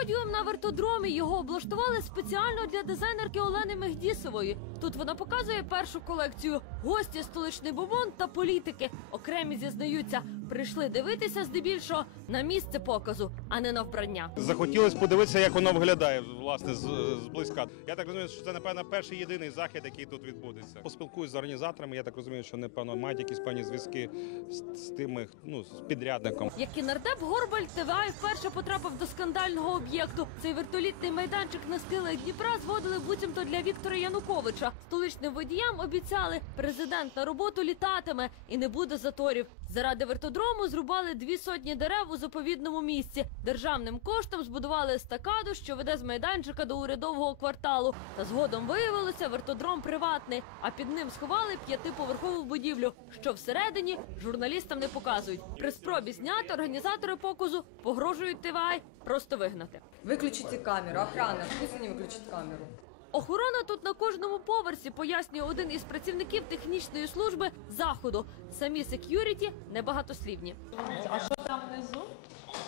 Подіум на вертодромі його облаштували спеціально для дизайнерки Олени Мехдісової. Тут вона показує першу колекцію. Гості столичний бубон та політики окремі зізнаються, прийшли дивитися здебільшого на місце показу, а не на вбрання. Захотілося подивитися, як воно виглядає власне з- зблизька. Я так розумію, що це напевно перший єдиний захід, який тут відбудеться. Поспілкуюсь з організаторами. Я так розумію, що напевно мають якісь певні зв'язки з, з тими, ну з підрядником. Як і нардеп Горбаль ТВА вперше потрапив до скандального об'єкту. Цей вертолітний майданчик на схилах Дніпра зводили буцімто для Віктора Януковича. Столичним водіям обіцяли, президент на роботу літатиме і не буде заторів. Заради вертодрому зрубали дві сотні дерев у заповідному місці. Державним коштом збудували естакаду, що веде з майданчика до урядового кварталу. Та згодом виявилося, вертодром приватний, а під ним сховали п'ятиповерхову будівлю, що всередині журналістам не показують. При спробі зняти організатори показу погрожують ТВА просто вигнати. Выключите камеру, охрана, пусть они выключат камеру. Охорона тут на кожному поверсі, пояснює один із працівників технічної служби заходу. Самі сек'юріті небагатослівні.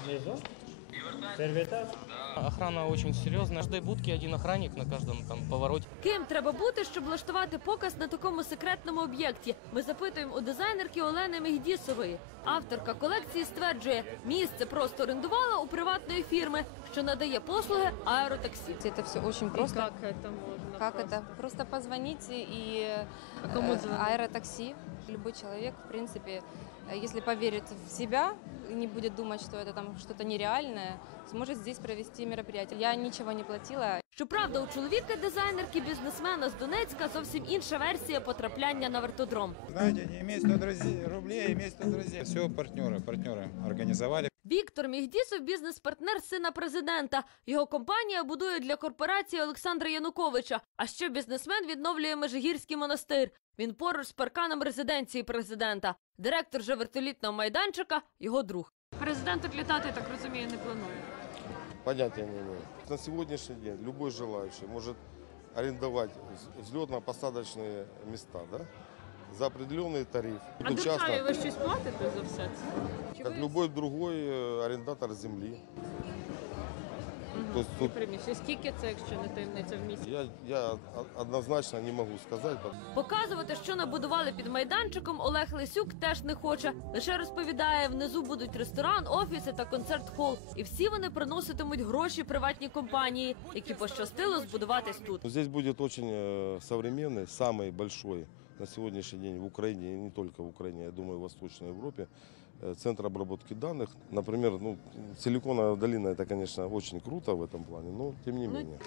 Внизу? Первый этаж? Охрана очень серьезная. В каждой будке один охранник на каждом там повороте. Ким треба бути, щоб влаштувати показ на такому секретному об'єкті? Ми запитуємо у дизайнерки Олени Мегдісової. Авторка колекції стверджує, місце просто орендувала у приватної фірми, що надає послуги аеротаксі. Это все очень просто. Как это можно? Как просто? это? Просто позвоните и А кому э, звонить? аэротакси. Любой человек, в принципе, э, если поверит в себя и не будет думать, что это там что-то нереальное, сможет здесь провести мероприятие. Я ничего не платила, Щоправда, у чоловіка дизайнерки бізнесмена з Донецька зовсім інша версія потрапляння на вертодром. Знаете, не имей 100 друзей, рублей, имей 100 друзей. Все партнеры, партнеры организовали. Віктор Мігдісов – бізнес-партнер сина президента. Його компанія будує для корпорації Олександра Януковича. А ще бізнесмен відновлює Межигірський монастир. Він поруч з парканом резиденції президента. Директор же вертолітного майданчика – його друг. Президент літати, я так розумію, не планує Понятия не имею. На сегодняшний день любой желающий может арендовать взлетно-посадочные места, да? За определенный тариф. А Тут державі ви щось платите за все це? Чи как ви любой другой э, арендатор земли. То есть всі тут приміщення? Скільки це, якщо не таємниця в місті? я, я о- однозначно не могу сказать. Показувати, що набудували під майданчиком, Олег Лисюк теж не хоче. Лише розповідає, внизу будуть ресторан, офіси та концерт-хол. І всі вони приноситимуть гроші приватній компанії, які пощастило збудуватись тут. Но Здесь будет очень э, современный, самый большой на сегодняшний день в Украине, и не только в Украине, я думаю, в Восточной Европе, э, центр обработки данных. Например, ну, Силиконовая долина, это, конечно, очень круто в этом плане, но тем не менее.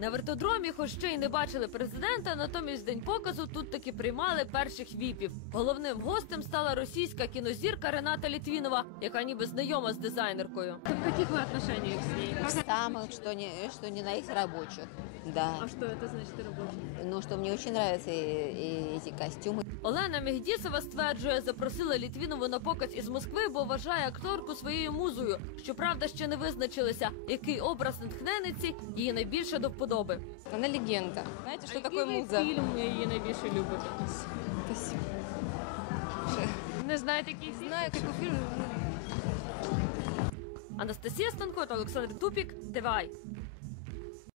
На вертодромі, хоч ще й не бачили президента, натомість в день показу тут таки приймали перших віпів. Головним гостем стала російська кінозірка Рената Літвінова, яка ніби знайома з дизайнеркою. В яких ви отношениях з нею? Самых, что не, что не на их рабочих. Да. А що це значить робочі? Ну, что мне очень нравятся и- и эти костюмы. Олена Мігдісова стверджує, запросила Літвінову на показ із Москви, бо вважає акторку своєю музою. Щоправда, ще не визначилися, який образ натхненниці її найбільше до вподоби. она легенда. Знаете, что такое Який муза? фільм її найбільше любите? Спасибо. Не знаєте, який фільм? Знаю, какой фильм. Анастасія Станко та Олександр Тупік. Дивай.